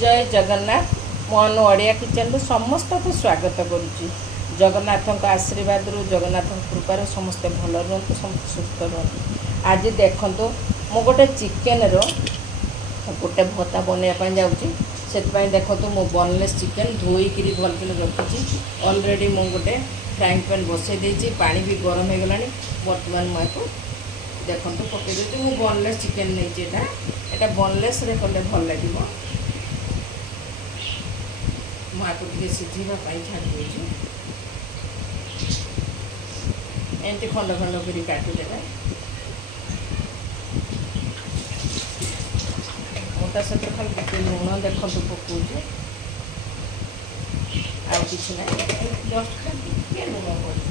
जय जगन्नाथ मोहन ओडिया किचन रू समस्त को स्वागत करुच्ची। जगन्नाथ आशीर्वाद रु जगन्नाथ कृपार समस्ते भल रुहतु, समस्त सुस्थ रुहतु। आज देखु मु गोटे चिकेन रो गोटे भत्ता बनवाई जाऊँगी। से देखो मु बोनलेस चिकेन धोईक भल कि रखी अलरेडी मु गोटे फ्राइंग पैन बसई देती, पानी भी गरम हो गलानी। बर्तमान मुझे देखो पकई दूसरी मु बोनलेस चिकेन नहीं, यहाँ बोनलेस रे कले भल लगे। मुझे सीझापी छाड़ दूसरी एमती खंड खंड कर काटिदे। मोटा सहित खाली गोटे लुण देखो पकाऊे, आउ कि ना जस्ट खाली लुण पड़े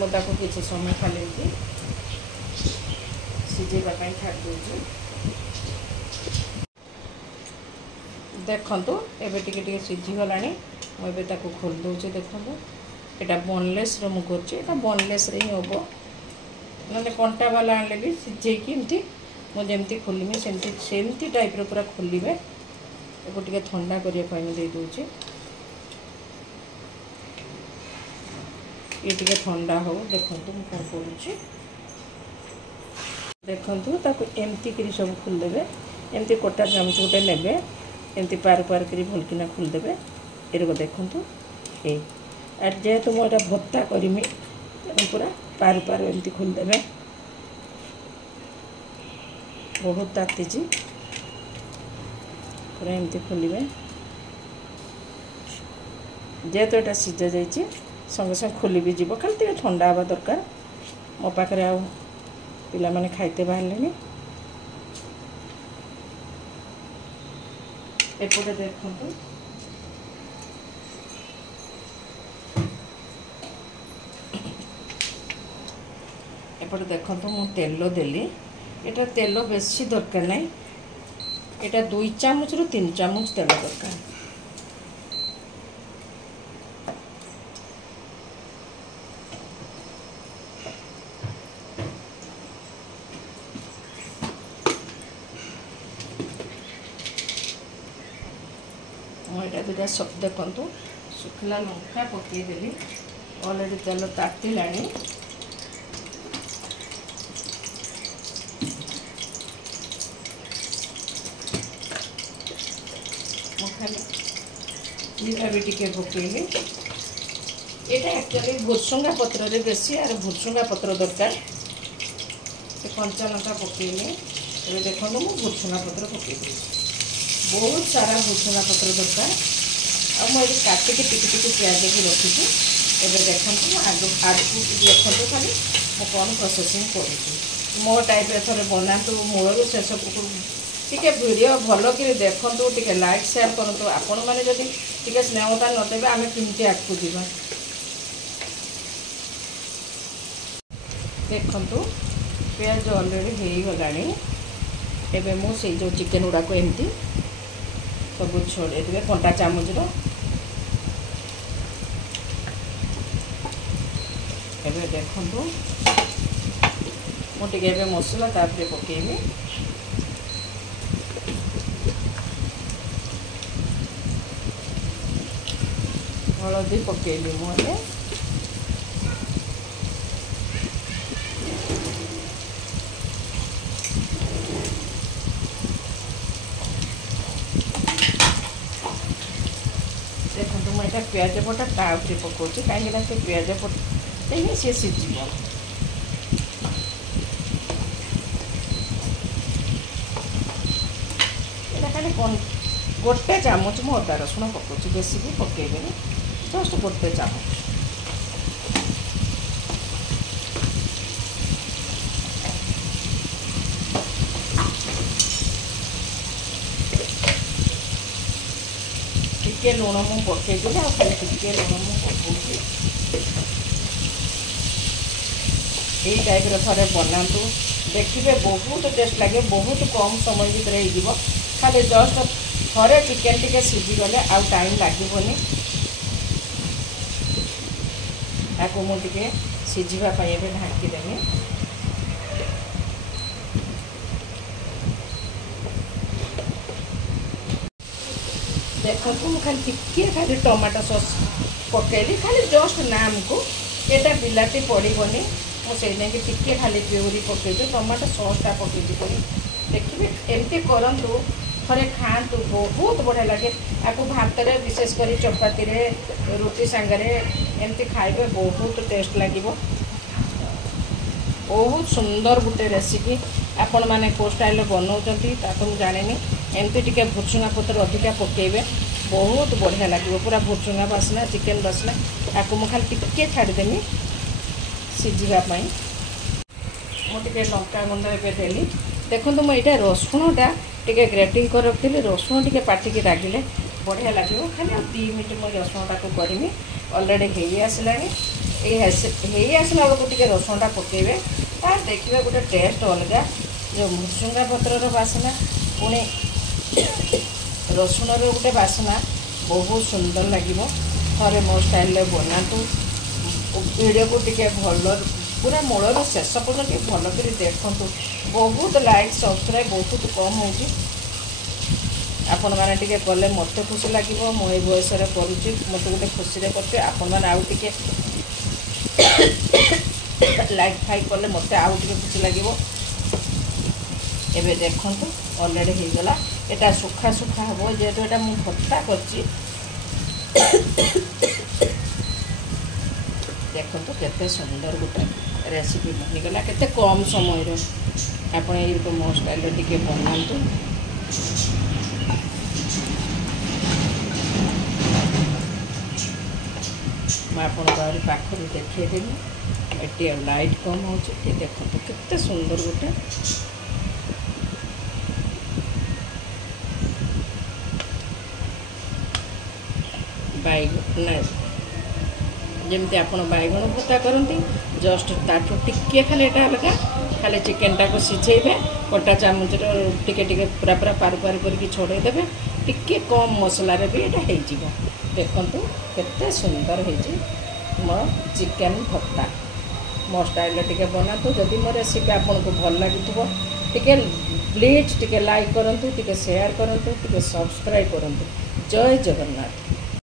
मुझे किसी समय खाली सीझापी छाड़ दूसरी। देखु एबे टिके सीझीगला, मुझे खोल दूसरी। देखो यहाँ बोनलेस रु कर बोनलेस ही हम ना कंटा वाला आने भी सीझेकी मुझे खोलमी सेमती टाइप पूरा खोलिए। टे ठंडा करने दे दूचे, ये टे ठंडा हो। देखो मुझे कौन करुच्ची देखु एमती कर सब खोलदे। एमती कोटा चामच गोटे ने एमती पार पार कर भलकिना खोलदे। ये देखु ये जेहेतु मुझे भत्ता करमी पूरा पार पार एमती खोलदे। बहुत ताती पूरा एमती खोलिए। जेहेतु यहाँ सीझा जा संगे संगे खोली भी जीव, खाली टे ठंडा हवा दरकार। मो पाखे आ पिला माने खाइते बाहर। एपटे देखु एपटे देखु मु तेल देली। एटा तेल बेसी दरकार नहीं, एटा 2 चामच रु 3 चामच तेल दरकार। मुझे दुटा सब देखु शुखला लंका पकईदेली। अलरेडी तेल तातिला। खाली जीरा भी टिके पकईली। यहाँ एक्चुअली भुसुंगा पत्र रे बेसी आर भुसुंगा पत्र दरकार। कंचा लंका पकईली। ये देखो मुझे भुसुंगा पत्र पकईदी, बहुत सारा भुसुंगा पत्र दरकार। आगे काटिकी टिकी प्याज की रखी। एबे देखो आगू देखो खाली मैं कौन प्रोसेसिंग कर मो टाइप थे बनातु मूल शेष टिके वीडियो भल कि देखु, टिके लाइक शेयर करूँ। आपण मैंने जदि टिके स्नेहता नदेवे आम केमती आगू जा। देखु प्याज अलरेडी हो गला। एबे मुझे जो चिकेन गुड़ाक एमती सब छोड़े देवे कंटा चामच। एबे देखु मुझे मसला तापर पकेबी। हलदी पकेली मुझे देखो मुझे प्याज पटा ताउे पकाऊँ कहीं से प्याज पटे ही सी सीझ। खाली कौन गोटे चामच मु अदा रसुण पकाऊँ, बेसी भी पकेबे जस्ट गोटे चामच। टिके लुण मु पकईदी आ खाली टिके लुण मु पकाऊँ। यही टाइप थे बनातु, देखिए बहुत टेस्ट लगे। बहुत कम समय भितर हो, खाली जस्ट थे चिकेन टिके सीझीगले आउ टाइम लगभग। आपको मुझे सीझापी ढाँकीदेवी। देखो मुझे खाली टिके खाली टमाटो सॉस पकेली खाली जस्ट नाम को एटा बिलाटी पड़ोनी मुझे टिके खाली प्यूरी पकई टमाटो सॉसटा पकई देखिए एमती करूँ थे खातु बहुत बढ़िया लगे आपको भात में विशेषकर चपाती रुटी सांगरे एमती खाइबे बहुत टेस्ट लगे बहुत सुंदर गोटे रेसिपी आपण मैंने को स्टाइल बनाऊँच मुझे जानी एमती टिके भुर्सुंगा पत्र अधिका पकेबे बहुत बढ़िया लगे पूरा भुर्सुंगा बास्ना चिकेन बास्ना आपको मुझे खाली टिके छाड़देमी सीझापी मुझे लंका गुंड ए देली देखो मुझे रसुणटा टे ग्रेटिंग कर रखी रसुण टे पाटिकी रागिले बढ़िया लगे खाली 2 मिनट मुझे रसुणटा को करमी अलरेडी हो आसला आसला बेलू रसुणटा पकेबे तार देखिए गोटे टेस्ट अलग जो भुर्सुंगा पत्र बासना पुणी रसुण गोटे बासना बहुत सुंदर लगे थे मो स्टाइल बनातु वीडियो को टिके भल पूरा मूल शेष पर्यटन भल कर देखूँ बहुत लाइक सब्सक्राइब बहुत कम हो आपण मैंने टिके कले मत खुशी लगे मो बयस करुच्ची मत गोटे खुशी करते आपण मैंने आउ टिके लाइक फाइक कले मत आउ टिके खुशी लगे एबे देखूँ अलरेडी हो गला एटा सुखा सुखा हम जेहेतु एटा मु भत्ता करची देखो केते सुंदर गोटे रेसिपी बनीगला केते कम समय आप मो स्टाइल टिके बनातु मुझे पाखर देखदेवी ये लाइट कम हो देखो केते सुंदर गोटे बैगन जमती आप बैगन भत्ता करती जस्ट ताठू टिके खाली एटा अलगा खाली चिकेनटा को सिझेबे कटा चामच टिके टिके पूरा पूरा पार पार करके छोड़ेदेवे टिके कम मसलार भी एटा हो देखु केते सुंदर हो मो चिकेन भत्ता मो स्टाइल टिके बनातु जदि मो रेसिपी आपको भल लगी टिके प्लीज टिके लाइक करंतु टिके शेयर करंतु टिके सब्सक्राइब करंतु जय जगन्नाथ।